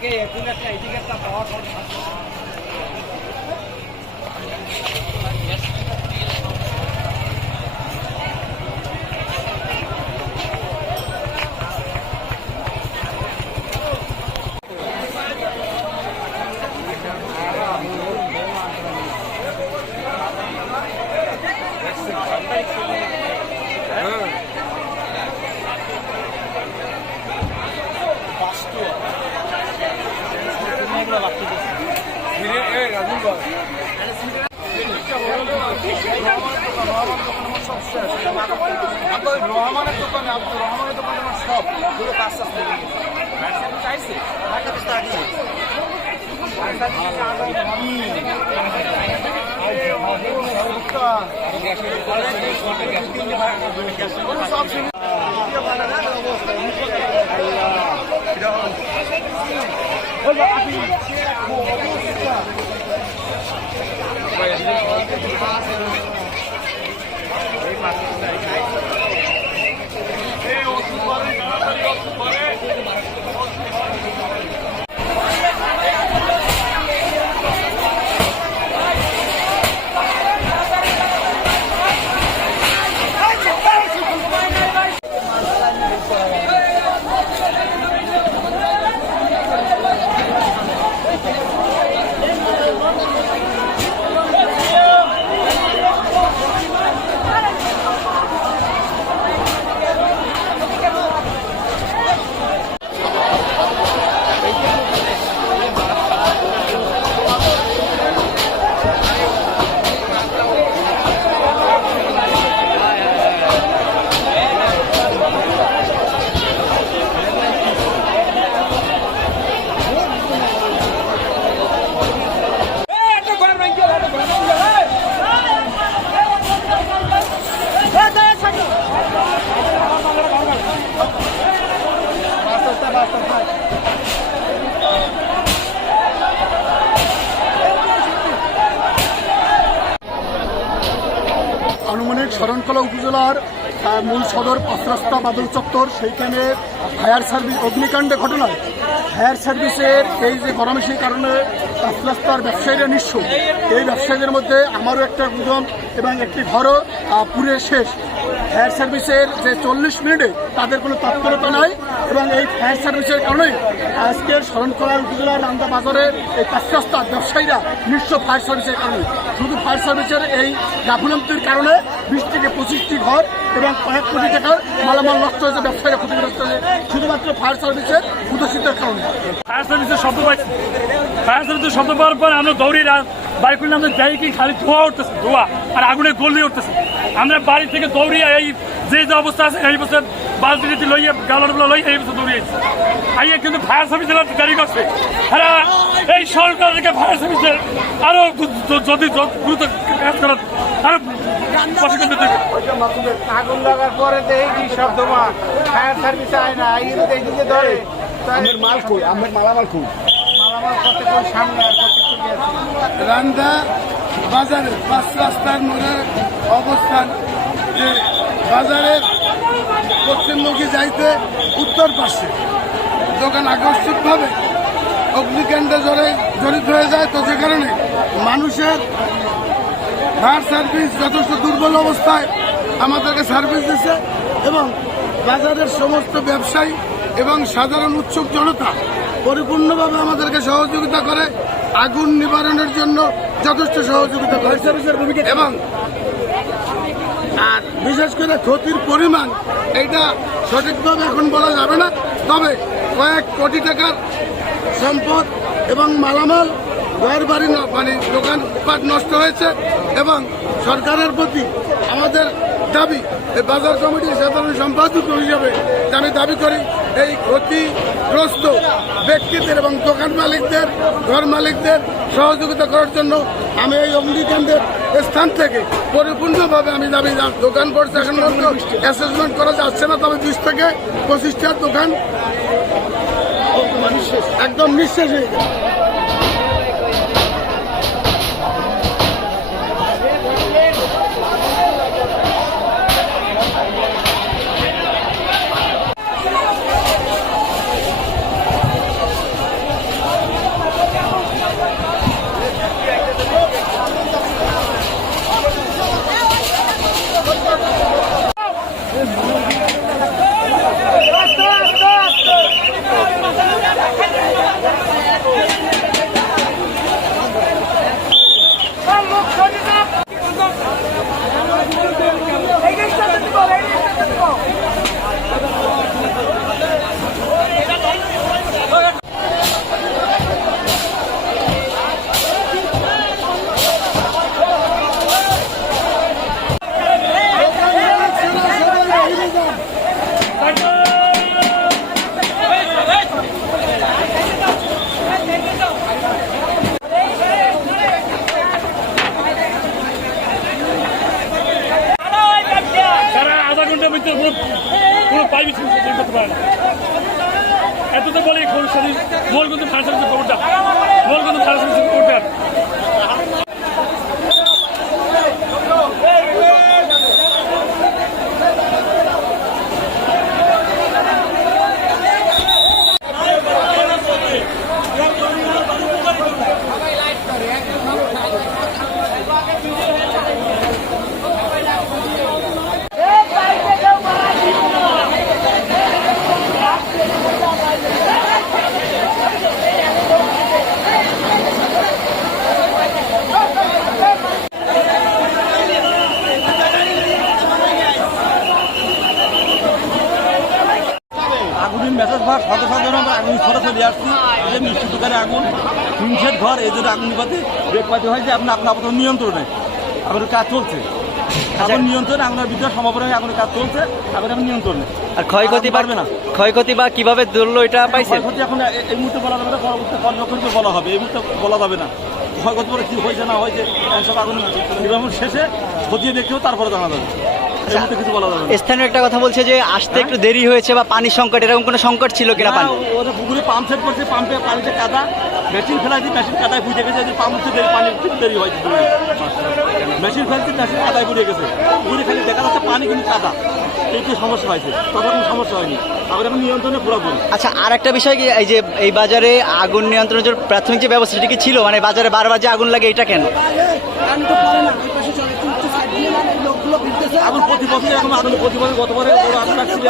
এদিকে একটা পাওয়া রহমানের দোকানে আব্দুর রহমানের দোকানে আমার সব পুরো কাজ চাইছে ঢাকা তো আগে আনুমানিক উপজেলার মূল সদর পাঁচরাস্তা বাদল চত্বর, সেইখানে ফায়ার সার্ভিস অগ্নিকাণ্ডে ঘটনা ফায়ার সার্ভিসের এই যে গরমেশির কারণে পাঁচরাস্তার ব্যবসায়ীরা নিঃস্ব এই ব্যবসায়ীদের মধ্যে আমারও একটা গুদম এবং একটি ঘরও পুরে শেষ। ফায়ার সার্ভিসের যে চল্লিশ মিনিটে তাদের কোনো তৎপরতা নাই এবং এই ফায়ার সার্ভিসের কারণেই আজকের শরণকলা উপজেলার রান্দা বাজারে এই পাঁচ ব্যবসায়ীরা নিঃস্ব ফায়ার সার্ভিসের কারণে। শুধু ফায়ার সার্ভিসের এই গাফুলন্তির কারণে বিশ থেকে পঁচিশটি ঘর এবং কয়েক কোটি টাকার মালামাল নষ্ট হয়েছে, ব্যবসায়ীরা ক্ষতিগ্রস্ত হয়েছে, শুধুমাত্র ফায়ার সার্ভিসের উদশিতের কারণে। ফায়ার সার্ভিসের শব্দ পাইছি। ফায়ার সার্ভিসের শব্দ পাওয়ার পর আমরা দৌড়ি বাইক করলে আমরা যাই কি খালি ধোয়া উঠতেছে, ধোয়া, আর আগুনে গলি উঠতেছে। আমরা বাড়ি থেকে দৌড়িয়ে এই যে যে অবস্থা আছে এই বছর বালতি লইয়ে গালারগুলো লইয়ে এই বছর দৌড়িয়েছি আইয়ে কিন্তু ফায়ার সার্ভিসের গাড়ি করছে। হ্যাঁ এই সরকারকে ফায়ার সার্ভিসের আরও যদি গুরুত্ব কাজ করার আরও প্রশিক্ষণ দিতে আগুন লাগার পরে দেখি সব ফায়ার সার্ভিস আয় না আইয়ে ধরে। আমার মাল কই? আমার মালামাল কই? মালামাল কত সামনে আর কত রান্দা বাজারে পাঁচ রাস্তার মোড়ে অবস্থান। যে বাজারের পশ্চিমমুখী যাইতে উত্তর পাশে দোকান আকস্মিকভাবে অগ্নিকাণ্ডে জড়ে, জড়িত হয়ে যায়, তো যে কারণে মানুষের ফায়ার সার্ভিস যথেষ্ট দুর্বল অবস্থায় আমাদেরকে সার্ভিস দিচ্ছে এবং বাজারের সমস্ত ব্যবসায়ী এবং সাধারণ উৎসুক জনতা পরিপূর্ণভাবে আমাদেরকে সহযোগিতা করে আগুন নিবারণের জন্য যথেষ্ট সহযোগিতা করে। এবং আর বিশেষ করে ক্ষতির পরিমাণ এটা সঠিকভাবে এখন বলা যাবে না তবে কয়েক কোটি টাকার সম্পদ এবং মালামাল ঘর বাড়ি মানে দোকানপাট নষ্ট হয়েছে এবং সরকারের প্রতি আমাদের দাবি এই বাজার কমিটির সাধারণ সম্পাদক হিসাবে আমি দাবি করি এই ক্ষতিগ্রস্ত ব্যক্তিদের এবং দোকান মালিকদের ঘর মালিকদের সহযোগিতা করার জন্য আমি এই অগ্নিকাণ্ডের স্থান থেকে পরিপূর্ণভাবে আমি দাবি দোকান পড়ছে এখন অ্যাসেসমেন্ট করা যাচ্ছে না তবে বিশ থেকে পঁচিশটার দোকান একদম নিঃশেষ হয়ে গেছে। কেউ কোনো কোনো করতে পারে এত তো বলে কোন শরীর মোর কিন্তু ফায়ার সার্ভিসের খবর দাও কিন্তু ফায়ার সার্ভিসের খবর হিংসের ঘর এই জন্য আগুন পাতে ব্রেক পাতে হয়েছে আপনার আপনার আপাতত নিয়ন্ত্রণে। আমাদের কাজ চলছে। এখন নিয়ন্ত্রণে আপনার বিদ্যুৎ সমাপনে এখন কাজ চলছে এখন এখন নিয়ন্ত্রণে। আর ক্ষয়ক্ষতি পারবে না। ক্ষয়ক্ষতি বা কীভাবে ধরলো এটা পাইছেন ক্ষয়ক্ষতি এখন এই মুহূর্তে বলা যাবে না পরবর্তী পর্যবেক্ষণকে বলা হবে। এই মুহূর্তে বলা যাবে না। ক্ষয়ক্ষতি করে কি হয়েছে না হয়েছে সব আগুন নির্বাপন শেষে খতিয়ে দেখেও তারপরে জানা যাবে। এই বলা যাবে না। স্থানীয় একটা কথা বলছে যে আসতে একটু দেরি হয়েছে বা পানির সংকট এরকম কোনো সংকট ছিল কিনা পানি? পাম্প সেট করছে পাম্পে পানিতে কাদা মেশিন ফেলাই দিয়ে মেশিন কাদায় পুড়ে গেছে যে পাম্প হচ্ছে দেরি পানি দেরি হয়েছে মেশিন ফেলছে মেশিন কাদায় পুড়ে গেছে। পুকুরে খালি দেখা যাচ্ছে পানি কিন্তু কাদা। এইটাই সমস্যা হয়েছে। তখন কোনো সমস্যা হয়নি। আবার এখন নিয়ন্ত্রণে পুরোপুরি আচ্ছা আর একটা বিষয় কি এই যে এই বাজারে আগুন নিয়ন্ত্রণের জন্য প্রাথমিক যে ব্যবস্থা সেটা কি ছিল? মানে বাজারে বারবার যে আগুন লাগে এটা কেন? আগুন প্রতি বছর এরকম আগুন প্রতি বছর গত বছর আগুন লাগছিল।